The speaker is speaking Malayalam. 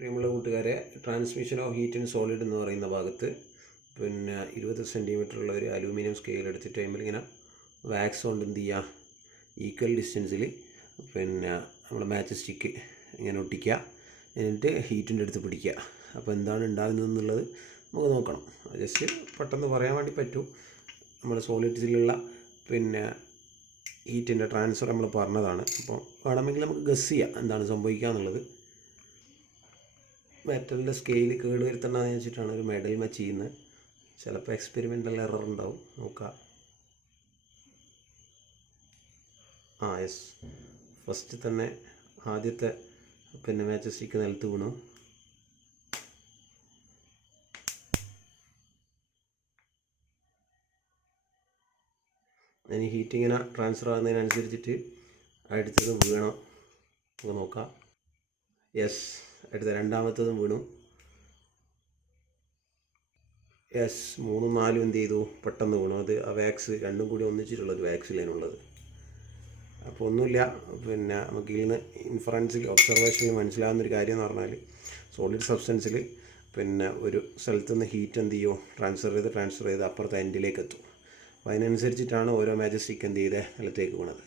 പ്രിയമുള്ള കൂട്ടുകാരെ, transmission of heat and solid എന്ന് പറയുന്ന ഭാഗത്ത് 20 സെൻറ്റിമീറ്ററുള്ള ഒരു അലൂമിനിയം സ്കെയിൽ എടുത്തിട്ട് അതിലിങ്ങനെ വാക്സ് കൊണ്ട് എന്ത് ചെയ്യുക, ഈക്വൽ ഡിസ്റ്റൻസിൽ നമ്മൾ മാച്ച് സ്റ്റിക്ക് ഇങ്ങനെ ഒട്ടിക്കുക. എന്നിട്ട് ഹീറ്റിൻ്റെ അടുത്ത് പിടിക്കുക. അപ്പോൾ എന്താണ് ഉണ്ടാകുന്നതെന്നുള്ളത് നമുക്ക് നോക്കണം. ജസ്റ്റ് പെട്ടെന്ന് പറയാൻ വേണ്ടി പറ്റും. നമ്മൾ സോളിഡ്സിലുള്ള ഹീറ്റിൻ്റെ ട്രാൻസ്ഫർ നമ്മൾ പറഞ്ഞതാണ്. അപ്പോൾ വേണമെങ്കിൽ നമുക്ക് ഗസ് ചെയ്യാം എന്താണ് സംഭവിക്കുക എന്നുള്ളത്. മെറ്റലിൻ്റെ സ്കെയിൽ കേട് വരുത്തണ്ടെന്ന് വെച്ചിട്ടാണ് ഒരു മെഡൽ മാച്ച് ചെയ്യുന്നത്. ചിലപ്പോൾ എക്സ്പെരിമെൻ്റൽ എറർ ഉണ്ടാവും, നോക്കാം. യെസ്, ഫസ്റ്റ് തന്നെ ആദ്യത്തെ മാച്ച് സ്റ്റിക്ക് നിലത്ത് വീണു. ഇനി ഹീറ്റ് ഇങ്ങനെ ട്രാൻസ്ഫർ ആകുന്നതിനനുസരിച്ചിട്ട് അടുത്തതും വീണോ നമുക്ക് നോക്കാം. യെസ്, അടുത്ത രണ്ടാമത്തതും വീണു. യെസ്, 3ഉം 4ഉം എന്ത് ചെയ്തു, പെട്ടെന്ന് വീണു. അത് ആ വാക്സ് രണ്ടും കൂടി ഒന്നിച്ചിട്ടുള്ളൊരു വാക്സിലേനുള്ളത്. അപ്പോൾ ഒന്നുമില്ല. നമുക്ക് ഇതിൽ നിന്ന് ഇൻഫറൻസിൽ ഒബ്സർവേഷനിൽ മനസ്സിലാകുന്നൊരു കാര്യം എന്ന് പറഞ്ഞാൽ, സോളിഡ് സബ്സ്റ്റൻസിൽ ഒരു സ്ഥലത്തു നിന്ന് ഹീറ്റ് എന്ത് ചെയ്യുമോ, ട്രാൻസ്ഫർ ചെയ്ത് അപ്പുറത്തെ എൻഡിലേക്ക് എത്തും. അപ്പോൾ അതിനനുസരിച്ചിട്ടാണ് ഓരോ മാച്ച് സ്റ്റിക്ക് എന്ത് ചെയ്തത് നിലത്തേക്ക് വീണത്.